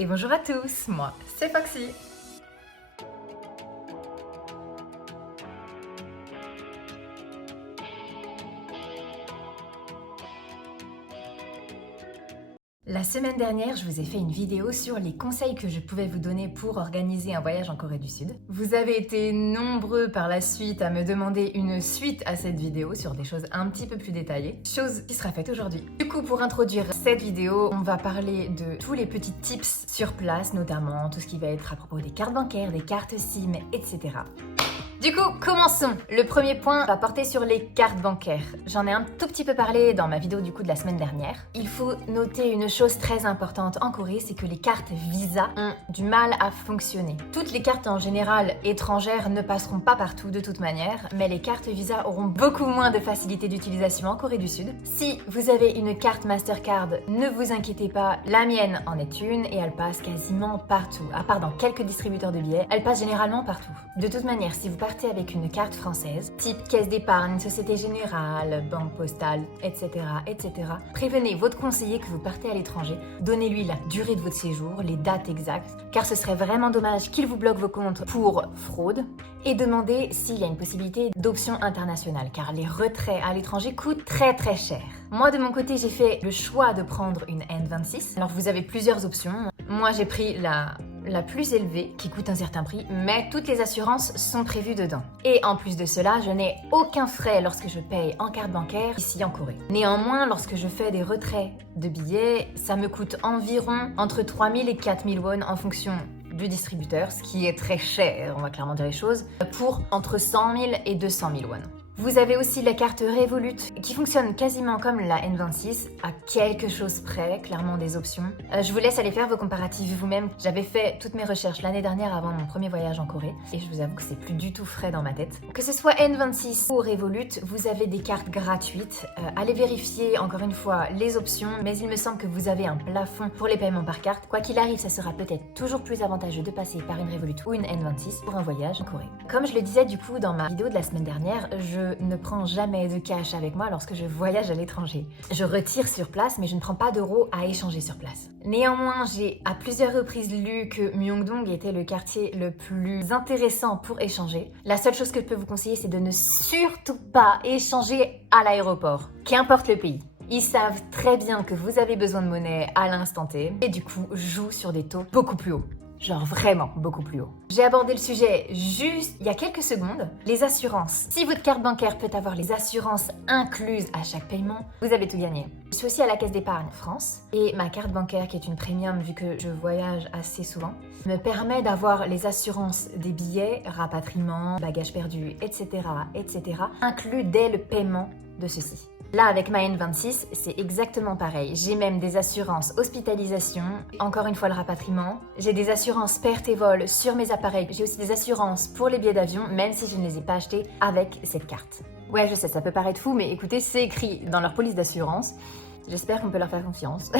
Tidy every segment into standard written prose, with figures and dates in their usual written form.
Et bonjour à tous, moi c'est Foxy. La semaine dernière, je vous ai fait une vidéo sur les conseils que je pouvais vous donner pour organiser un voyage en Corée du Sud. Vous avez été nombreux par la suite à me demander une suite à cette vidéo sur des choses un petit peu plus détaillées, chose qui sera faite aujourd'hui. Du coup, pour introduire cette vidéo, on va parler de tous les petits tips sur place, notamment tout ce qui va être à propos des cartes bancaires, des cartes SIM, etc. Du coup, commençons. Le premier point va porter sur les cartes bancaires. J'en ai un tout petit peu parlé dans ma vidéo de la semaine dernière. Il faut noter une chose très importante en Corée, c'est que les cartes Visa ont du mal à fonctionner. Toutes les cartes en général étrangères ne passeront pas partout de toute manière, mais les cartes Visa auront beaucoup moins de facilité d'utilisation en Corée du Sud. Si vous avez une carte Mastercard, ne vous inquiétez pas, la mienne en est une et elle passe quasiment partout. À part dans quelques distributeurs de billets, elle passe généralement partout. De toute manière, si vous partez avec une carte française, type caisse d'épargne, Société Générale, banque postale, etc., prévenez votre conseiller que vous partez à l'étranger, donnez-lui la durée de votre séjour, les dates exactes, car ce serait vraiment dommage qu'il vous bloque vos comptes pour fraude, et demandez s'il y a une possibilité d'option internationale, car les retraits à l'étranger coûtent très cher. Moi, de mon côté, j'ai fait le choix de prendre une N26. Alors, vous avez plusieurs options. Moi, j'ai pris la plus élevée, qui coûte un certain prix, mais toutes les assurances sont prévues dedans. Et en plus de cela, je n'ai aucun frais lorsque je paye en carte bancaire ici en Corée. Néanmoins, lorsque je fais des retraits de billets, ça me coûte environ entre 3000 et 4000 won en fonction du distributeur, ce qui est très cher, on va clairement dire les choses, pour entre 100 000 et 200 000 won. Vous avez aussi la carte Revolut qui fonctionne quasiment comme la N26, à quelque chose près, clairement des options. Je vous laisse aller faire vos comparatifs vous-même. J'avais fait toutes mes recherches l'année dernière avant mon premier voyage en Corée et je vous avoue que c'est plus du tout frais dans ma tête. Que ce soit N26 ou Revolut, vous avez des cartes gratuites. Allez vérifier encore une fois les options, mais il me semble que vous avez un plafond pour les paiements par carte. Quoi qu'il arrive, ça sera peut-être toujours plus avantageux de passer par une Revolut ou une N26 pour un voyage en Corée. Comme je le disais du coup dans ma vidéo de la semaine dernière, je ne prends jamais de cash avec moi lorsque je voyage à l'étranger. Je retire sur place, mais je ne prends pas d'euros à échanger sur place. Néanmoins, j'ai à plusieurs reprises lu que Myeongdong était le quartier le plus intéressant pour échanger. La seule chose que je peux vous conseiller, c'est de ne surtout pas échanger à l'aéroport, qu'importe le pays. Ils savent très bien que vous avez besoin de monnaie à l'instant T et du coup jouent sur des taux beaucoup plus hauts. Genre vraiment beaucoup plus haut. J'ai abordé le sujet juste il y a quelques secondes. Les assurances. Si votre carte bancaire peut avoir les assurances incluses à chaque paiement, vous avez tout gagné. Je suis aussi à la caisse d'épargne France et ma carte bancaire, qui est une premium vu que je voyage assez souvent, me permet d'avoir les assurances des billets, rapatriement, bagages perdus, etc., inclus dès le paiement de ceux-ci. Là, avec ma N26, c'est exactement pareil. J'ai même des assurances hospitalisation, encore une fois le rapatriement. J'ai des assurances perte et vol sur mes appareils. J'ai aussi des assurances pour les billets d'avion, même si je ne les ai pas achetés avec cette carte. Ouais, je sais, ça peut paraître fou, mais écoutez, c'est écrit dans leur police d'assurance. J'espère qu'on peut leur faire confiance.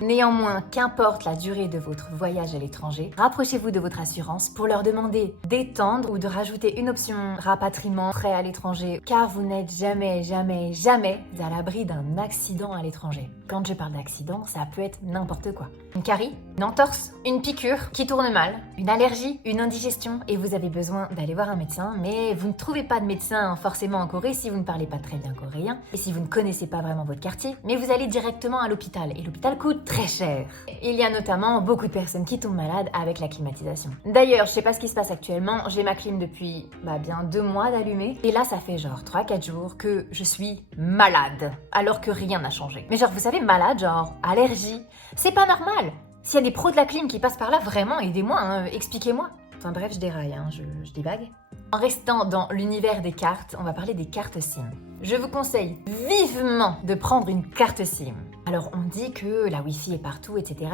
Néanmoins, qu'importe la durée de votre voyage à l'étranger, rapprochez-vous de votre assurance pour leur demander d'étendre ou de rajouter une option rapatriement, frais à l'étranger, car vous n'êtes jamais à l'abri d'un accident à l'étranger. Quand je parle d'accident, ça peut être n'importe quoi. Une carie, une entorse, une piqûre qui tourne mal, une allergie, une indigestion, et vous avez besoin d'aller voir un médecin, mais vous ne trouvez pas de médecin forcément en Corée si vous ne parlez pas très bien coréen, et si vous ne connaissez pas vraiment votre quartier, mais vous allez directement à l'hôpital, et l'hôpital coûte très cher. Il y a notamment beaucoup de personnes qui tombent malades avec la climatisation. D'ailleurs, je sais pas ce qui se passe actuellement, j'ai ma clim depuis bien 2 mois d'allumée, et là ça fait genre 3-4 jours que je suis malade, alors que rien n'a changé. Mais genre, vous savez, malade, genre allergie, c'est pas normal. S'il y a des pros de la clim qui passent par là, vraiment, aidez-moi, hein, expliquez-moi. Enfin bref, je déraille, hein, je divague. En restant dans l'univers des cartes, on va parler des cartes SIM. Je vous conseille vivement de prendre une carte SIM. Alors on dit que la Wi-Fi est partout, etc.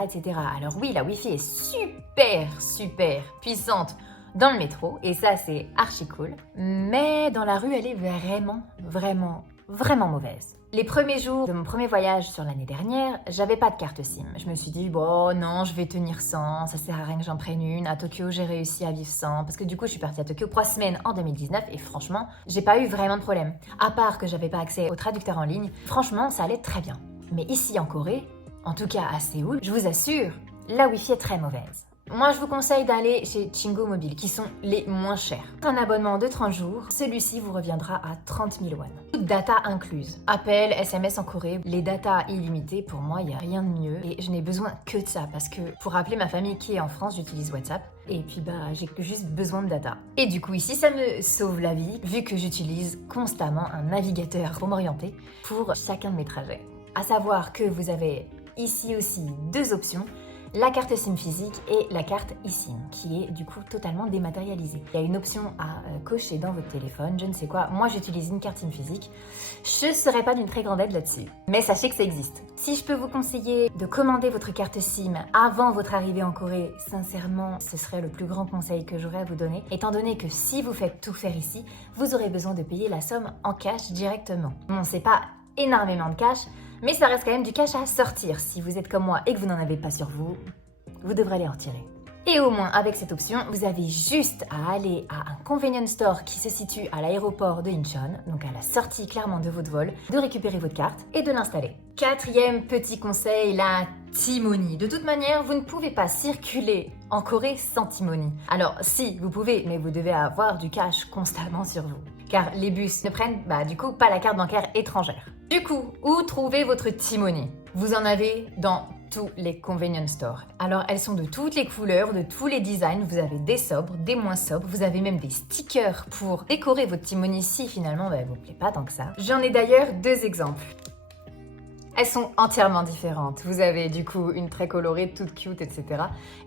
Alors oui, la Wi-Fi est super puissante dans le métro, et ça c'est archi cool. Mais dans la rue, elle est vraiment mauvaise. Les premiers jours de mon premier voyage sur l'année dernière, j'avais pas de carte SIM. Je me suis dit, bon non, je vais tenir sans, ça sert à rien que j'en prenne une. À Tokyo, j'ai réussi à vivre sans, parce que du coup, je suis partie à Tokyo 3 semaines en 2019 et franchement, j'ai pas eu vraiment de problème. À part que j'avais pas accès au traducteur en ligne, franchement, ça allait très bien. Mais ici en Corée, en tout cas à Séoul, je vous assure, la Wi-Fi est très mauvaise. Moi, je vous conseille d'aller chez Chingo Mobile, qui sont les moins chers. Un abonnement de 30 jours, celui-ci vous reviendra à 30 000 won. Toute data incluse. Appel, SMS en Corée, les datas illimitées, pour moi, il n'y a rien de mieux. Et je n'ai besoin que de ça, parce que pour appeler ma famille qui est en France, j'utilise WhatsApp. Et puis j'ai juste besoin de data. Et du coup ici, ça me sauve la vie, vu que j'utilise constamment un navigateur pour m'orienter pour chacun de mes trajets. À savoir que vous avez ici aussi deux options. La carte SIM physique et la carte eSIM, qui est du coup totalement dématérialisée. Il y a une option à cocher dans votre téléphone, je ne sais quoi. Moi, j'utilise une carte SIM physique. Je ne serai pas d'une très grande aide là-dessus. Mais sachez que ça existe. Si je peux vous conseiller de commander votre carte SIM avant votre arrivée en Corée, sincèrement, ce serait le plus grand conseil que j'aurais à vous donner, étant donné que si vous faites tout faire ici, vous aurez besoin de payer la somme en cash directement. Bon, c'est pas énormément de cash, mais ça reste quand même du cash à sortir. Si vous êtes comme moi et que vous n'en avez pas sur vous, vous devrez les retirer. Et au moins, avec cette option, vous avez juste à aller à un convenience store qui se situe à l'aéroport de Incheon, donc à la sortie clairement de votre vol, de récupérer votre carte et de l'installer. Quatrième petit conseil, la T-Money. De toute manière, vous ne pouvez pas circuler en Corée sans T-Money. Alors si, vous pouvez, mais vous devez avoir du cash constamment sur vous. Car les bus ne prennent du coup pas la carte bancaire étrangère. Du coup, où trouver votre T-Money? Vous en avez dans tous les convenience stores. Alors elles sont de toutes les couleurs, de tous les designs, vous avez des sobres, des moins sobres, vous avez même des stickers pour décorer votre T-Money si finalement elle vous plaît pas tant que ça. J'en ai d'ailleurs deux exemples. Elles sont entièrement différentes. Vous avez du coup une très colorée, toute cute, etc.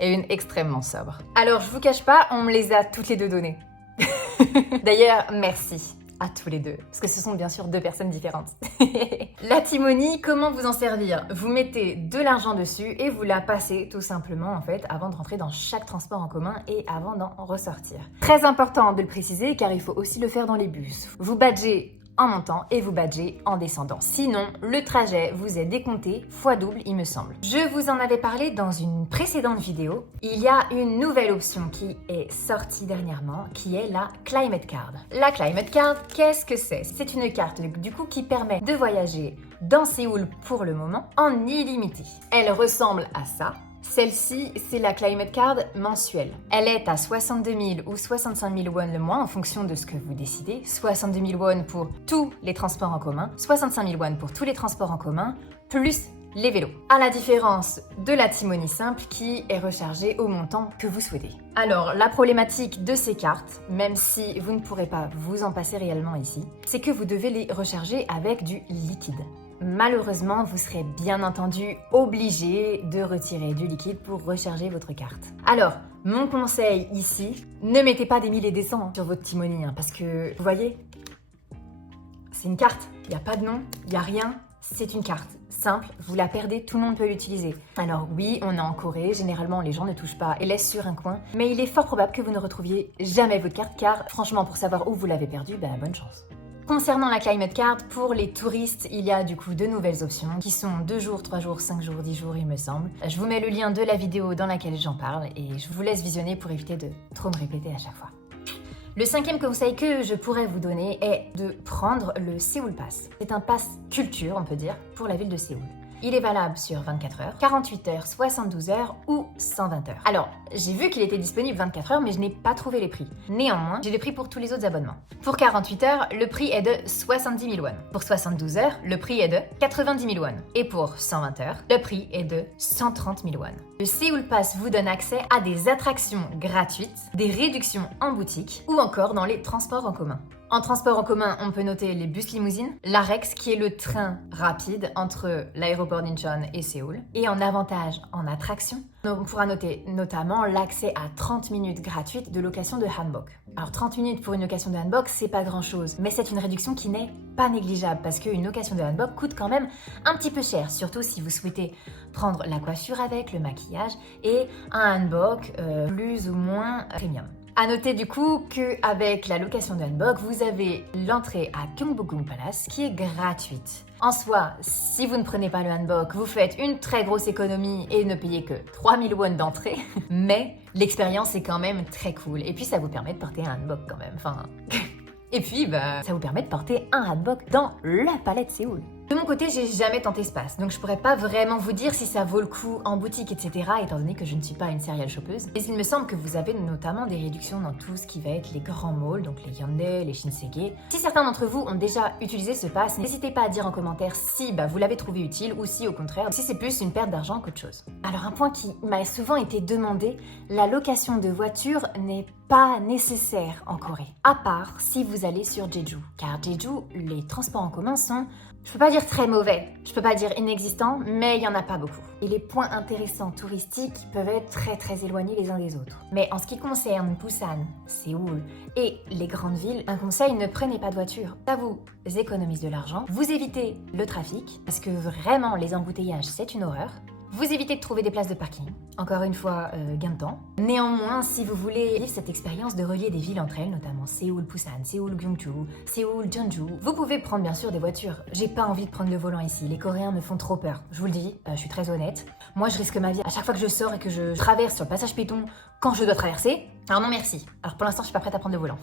et une extrêmement sobre. Alors je vous cache pas, on me les a toutes les deux données. D'ailleurs, merci à tous les deux, parce que ce sont bien sûr deux personnes différentes. La T-Money, comment vous en servir? Vous mettez de l'argent dessus et vous la passez tout simplement en fait avant de rentrer dans chaque transport en commun et avant d'en ressortir. Très important de le préciser car il faut aussi le faire dans les bus. Vous badgez en montant et vous badgez en descendant. Sinon, le trajet vous est décompté fois double, il me semble. Je vous en avais parlé dans une précédente vidéo. Il y a une nouvelle option qui est sortie dernièrement, qui est la Climate Card. La Climate Card, qu'est-ce que c'est? C'est une carte du coup qui permet de voyager dans Séoul pour le moment en illimité. Elle ressemble à ça. Celle-ci, c'est la Climate Card mensuelle. Elle est à 62 000 ou 65 000 won le mois en fonction de ce que vous décidez. 62 000 won pour tous les transports en commun, 65 000 won pour tous les transports en commun, plus les vélos. À la différence de la T-Money simple qui est rechargée au montant que vous souhaitez. Alors, la problématique de ces cartes, même si vous ne pourrez pas vous en passer réellement ici, c'est que vous devez les recharger avec du liquide. Malheureusement, vous serez bien entendu obligé de retirer du liquide pour recharger votre carte. Alors, mon conseil ici, ne mettez pas des 1000 et des 100 sur votre T-Money, parce que, vous voyez, c'est une carte, il n'y a pas de nom, il n'y a rien, c'est une carte. Simple, vous la perdez, tout le monde peut l'utiliser. Alors oui, on est en Corée, généralement les gens ne touchent pas et laissent sur un coin, mais il est fort probable que vous ne retrouviez jamais votre carte car franchement pour savoir où vous l'avez perdue, bonne chance. Concernant la Climate Card, pour les touristes, il y a du coup de nouvelles options qui sont 2 jours, 3 jours, 5 jours, 10 jours il me semble. Je vous mets le lien de la vidéo dans laquelle j'en parle et je vous laisse visionner pour éviter de trop me répéter à chaque fois. Le 5e conseil que je pourrais vous donner est de prendre le Séoul Pass. C'est un pass culture, on peut dire, pour la ville de Séoul. Il est valable sur 24 heures, 48 heures, 72 heures ou 120 heures. Alors, j'ai vu qu'il était disponible 24 heures, mais je n'ai pas trouvé les prix. Néanmoins, j'ai les prix pour tous les autres abonnements. Pour 48 heures, le prix est de 70 000 won. Pour 72 heures, le prix est de 90 000 won. Et pour 120 heures, le prix est de 130 000 won. Le Séoul Pass vous donne accès à des attractions gratuites, des réductions en boutique ou encore dans les transports en commun. En transport en commun, on peut noter les bus limousines, l'AREX qui est le train rapide entre l'aéroport d'Incheon et Séoul. Et en avantage en attraction, on pourra noter notamment l'accès à 30 minutes gratuites de location de hanbok. Alors 30 minutes pour une location de hanbok, c'est pas grand chose, mais c'est une réduction qui n'est pas négligeable parce qu'une location de hanbok coûte quand même un petit peu cher, surtout si vous souhaitez prendre la coiffure avec, le maquillage et un hanbok plus ou moins premium. À noter du coup qu'avec la location de hanbok, vous avez l'entrée à Gyeongbokgung Palace qui est gratuite. En soi, si vous ne prenez pas le hanbok, vous faites une très grosse économie et ne payez que 3000 won d'entrée, mais l'expérience est quand même très cool. Et puis ça vous permet de porter un hanbok quand même, Et puis ça vous permet de porter un hanbok dans le palais de Séoul. De mon côté, j'ai jamais tenté ce pass, donc je pourrais pas vraiment vous dire si ça vaut le coup en boutique, etc. étant donné que je ne suis pas une serial shoppeuse. Mais il me semble que vous avez notamment des réductions dans tout ce qui va être les grands malls, donc les Hyundai, les Shinsegae. Si certains d'entre vous ont déjà utilisé ce pass, n'hésitez pas à dire en commentaire si vous l'avez trouvé utile ou si au contraire, si c'est plus une perte d'argent qu'autre chose. Alors un point qui m'a souvent été demandé, la location de voiture n'est pas nécessaire en Corée, à part si vous allez sur Jeju. Car Jeju, les transports en commun sont, je peux pas dire très mauvais, je peux pas dire inexistants, mais il y en a pas beaucoup. Et les points intéressants touristiques peuvent être très éloignés les uns des autres. Mais en ce qui concerne Busan, Séoul et les grandes villes, un conseil, ne prenez pas de voiture. Ça vous économise de l'argent, vous évitez le trafic, parce que vraiment les embouteillages c'est une horreur. Vous évitez de trouver des places de parking. Encore une fois, gain de temps. Néanmoins, si vous voulez vivre cette expérience de relier des villes entre elles, notamment Séoul, Busan, Séoul, Gyeongju, Séoul, Jeonju, vous pouvez prendre bien sûr des voitures. J'ai pas envie de prendre le volant ici. Les Coréens me font trop peur. Je vous le dis, je suis très honnête. Moi, je risque ma vie à chaque fois que je sors et que je traverse sur le passage piéton quand je dois traverser. Alors non merci. Alors pour l'instant, je suis pas prête à prendre le volant.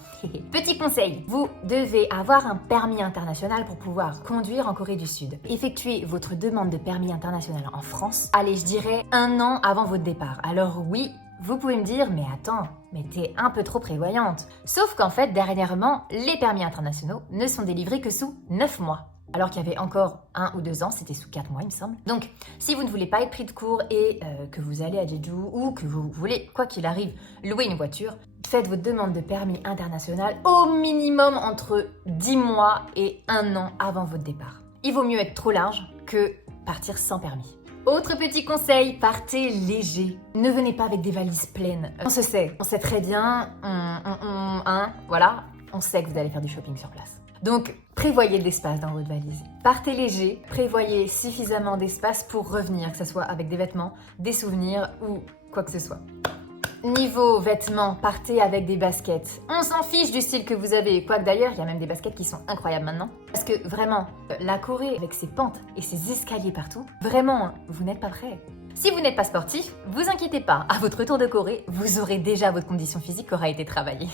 Petit conseil, vous devez avoir un permis international pour pouvoir conduire en Corée du Sud. Effectuez votre demande de permis international en France, allez, je dirais 1 an avant votre départ. Alors oui, vous pouvez me dire, mais attends, mais t'es un peu trop prévoyante. Sauf qu'en fait, dernièrement, les permis internationaux ne sont délivrés que sous 9 mois. Alors qu'il y avait encore 1 ou 2 ans, c'était sous 4 mois il me semble. Donc, si vous ne voulez pas être pris de court et que vous allez à Jeju ou que vous voulez, quoi qu'il arrive, louer une voiture, faites votre demande de permis international au minimum entre 10 mois et 1 an avant votre départ. Il vaut mieux être trop large que partir sans permis. Autre petit conseil, partez léger. Ne venez pas avec des valises pleines. On sait très bien, voilà, on sait que vous allez faire du shopping sur place. Donc, prévoyez de l'espace dans votre valise. Partez léger, prévoyez suffisamment d'espace pour revenir, que ce soit avec des vêtements, des souvenirs ou quoi que ce soit. Niveau vêtements, partez avec des baskets. On s'en fiche du style que vous avez. Quoique d'ailleurs, il y a même des baskets qui sont incroyables maintenant. Parce que vraiment, la Corée, avec ses pentes et ses escaliers partout, vraiment, vous n'êtes pas prêts. Si vous n'êtes pas sportif, vous inquiétez pas. À votre retour de Corée, vous aurez déjà votre condition physique qui aura été travaillée.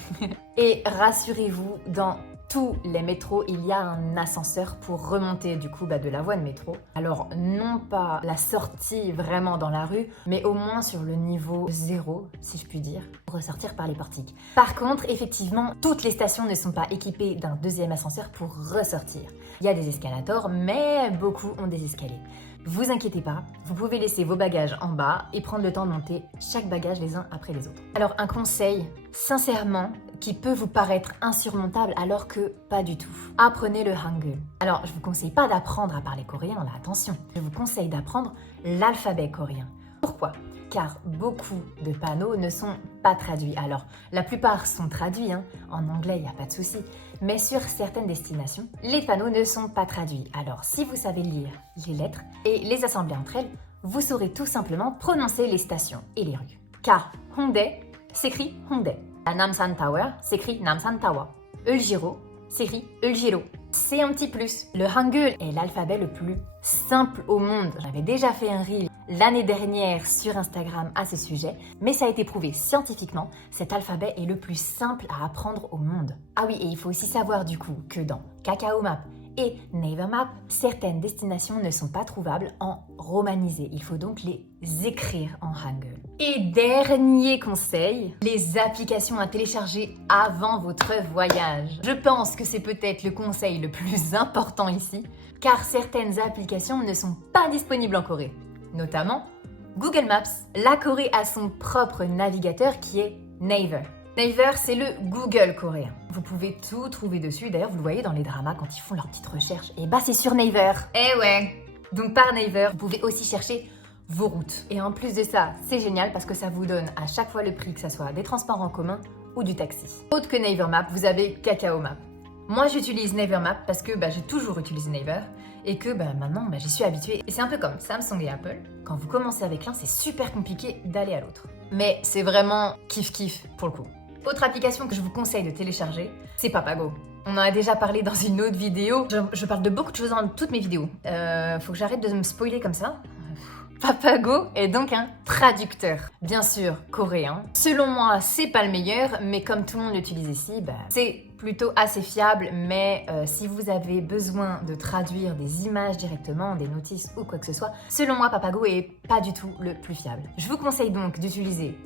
Et rassurez-vous, dans tous les métros, il y a un ascenseur pour remonter du coup de la voie de métro. Alors non pas la sortie vraiment dans la rue, mais au moins sur le niveau 0, si je puis dire, pour ressortir par les portiques. Par contre, effectivement, toutes les stations ne sont pas équipées d'un deuxième ascenseur pour ressortir. Il y a des escalators, mais beaucoup ont des escaliers. Vous inquiétez pas, vous pouvez laisser vos bagages en bas et prendre le temps de monter chaque bagage les uns après les autres. Alors un conseil, sincèrement, qui peut vous paraître insurmontable alors que pas du tout. Apprenez le Hangul. Alors je vous conseille pas d'apprendre à parler coréen, là attention. Je vous conseille d'apprendre l'alphabet coréen. Pourquoi ? Car beaucoup de panneaux ne sont pas traduits. Alors, la plupart sont traduits, en anglais, il n'y a pas de souci. Mais sur certaines destinations, les panneaux ne sont pas traduits. Alors, si vous savez lire les lettres et les assembler entre elles, vous saurez tout simplement prononcer les stations et les rues. Car Hongdae s'écrit Hongdae. La Namsan Tower s'écrit Namsan Tower. Eulgiro s'écrit Eulgiro. C'est un petit plus. Le Hangul est l'alphabet le plus simple au monde. J'avais déjà fait un reel l'année dernière sur Instagram à ce sujet, mais ça a été prouvé scientifiquement, cet alphabet est le plus simple à apprendre au monde. Ah oui, et il faut aussi savoir du coup que dans Kakao Map et Naver Map, certaines destinations ne sont pas trouvables en romanisé. Il faut donc les écrire en Hangul. Et dernier conseil, les applications à télécharger avant votre voyage. Je pense que c'est peut-être le conseil le plus important ici, car certaines applications ne sont pas disponibles en Corée. Notamment Google Maps. La Corée a son propre navigateur qui est Naver. Naver, c'est le Google coréen. Vous pouvez tout trouver dessus. D'ailleurs, vous le voyez dans les dramas quand ils font leurs petites recherches. Et c'est sur Naver. Eh ouais. Donc par Naver, vous pouvez aussi chercher vos routes. Et en plus de ça, c'est génial parce que ça vous donne à chaque fois le prix, que ce soit des transports en commun ou du taxi. Autre que Naver Map, vous avez Kakao Map. Moi, j'utilise Naver Map parce que j'ai toujours utilisé Naver et que maintenant, j'y suis habituée. Et c'est un peu comme Samsung et Apple. Quand vous commencez avec l'un, c'est super compliqué d'aller à l'autre. Mais c'est vraiment kiff-kiff pour le coup. Autre application que je vous conseille de télécharger, c'est Papago. On en a déjà parlé dans une autre vidéo. Je parle de beaucoup de choses dans toutes mes vidéos. Faut que j'arrête de me spoiler comme ça. Papago est donc un traducteur, bien sûr coréen. Selon moi, c'est pas le meilleur, mais comme tout le monde l'utilise ici, c'est plutôt assez fiable. Mais si vous avez besoin de traduire des images directement, des notices ou quoi que ce soit, selon moi, Papago est pas du tout le plus fiable. Je vous conseille donc d'utiliser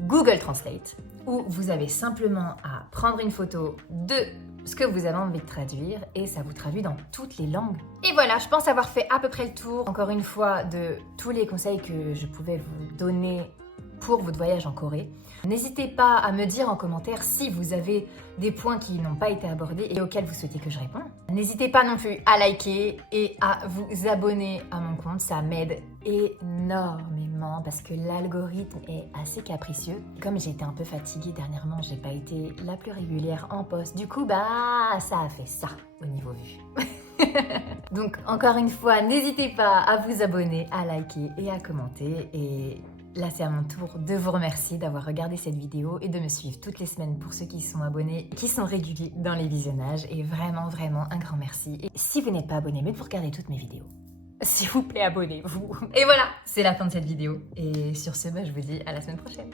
Google Translate, où vous avez simplement à prendre une photo de ce que vous avez envie de traduire et ça vous traduit dans toutes les langues. Et voilà, je pense avoir fait à peu près le tour, encore une fois, de tous les conseils que je pouvais vous donner pour votre voyage en Corée. N'hésitez pas à me dire en commentaire si vous avez des points qui n'ont pas été abordés et auxquels vous souhaitez que je réponde. N'hésitez pas non plus à liker et à vous abonner à mon compte, ça m'aide énormément parce que l'algorithme est assez capricieux. Comme j'ai été un peu fatiguée dernièrement, j'ai pas été la plus régulière en post. Du coup, ça a fait ça au niveau vue. Donc encore une fois, n'hésitez pas à vous abonner, à liker et à commenter. Et là, c'est à mon tour de vous remercier d'avoir regardé cette vidéo et de me suivre toutes les semaines pour ceux qui sont abonnés, qui sont réguliers dans les visionnages. Et vraiment, vraiment un grand merci. Et si vous n'êtes pas abonné, mais que vous regardez toutes mes vidéos, s'il vous plaît, abonnez-vous. Et voilà, c'est la fin de cette vidéo. Et sur ce, je vous dis à la semaine prochaine.